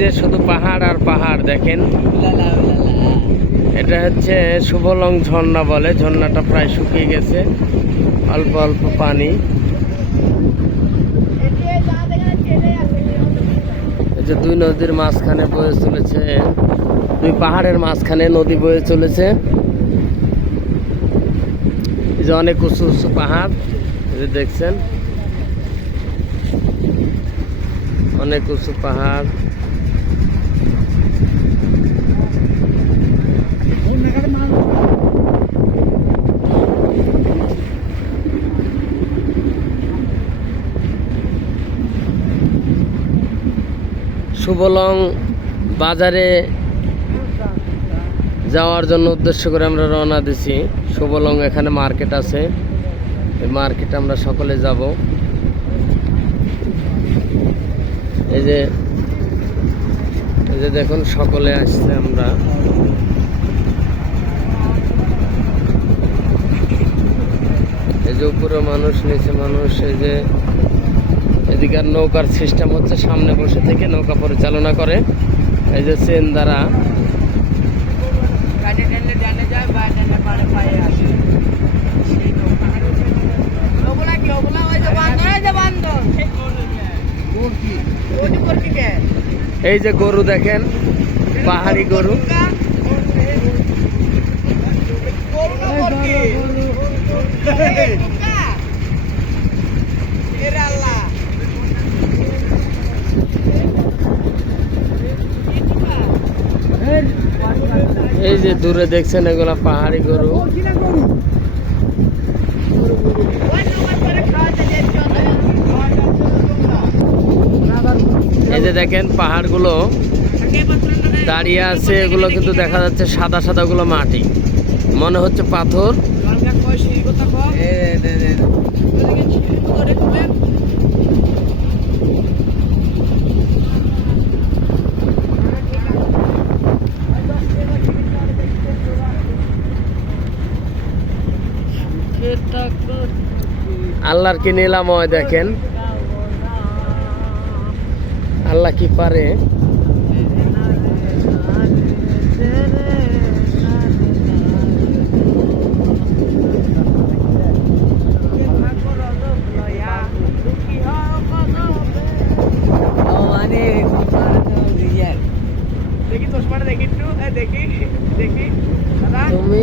যে শুধু পাহাড় আর পাহাড় দেখেন। এটা হচ্ছে শুভলং ঝর্ণা বলে। ঝর্ণাটা প্রায় শুকিয়ে গেছে, অল্প অল্প পানি। এই যে দুই নদীর মাঝখানে বয়ে চলেছে, দুই পাহাড়ের মাঝখানে নদী বয়ে চলেছে। এই যে অনেক উঁচু উঁচু পাহাড়, এই যে দেখছেন অনেক উঁচু পাহাড়। শুভলং বাজারে যাওয়ার জন্য উদ্দেশ্য করে আমরা রওনা দিছি। শুভলং এখানে মার্কেট আছে, এই মার্কেটে আমরা সকলে যাব। এই যে দেখুন সকলে আসছে আমরা। এই যে উপরে মানুষ, নিচে মানুষ। এই যে এদিকে আর নৌকার সিস্টেম হচ্ছে, সামনে বসে থেকে নৌকা পরিচালনা করে। এই যে চেন দ্বারা এই যে গরু দেখেন, পাহাড়ি গরু। এই যে দূরে দেখছেন এগুলা পাহাড়ি গরু। এই যে দেখেন পাহাড়গুলো দাঁড়িয়ে আছে, এগুলো কিন্তু দেখা যাচ্ছে সাদা সাদা গুলো মাটি, মনে হচ্ছে পাথর। আল্লাহর কি নিলাময় দেখেন, আল্লাহ কি পারে। তুমি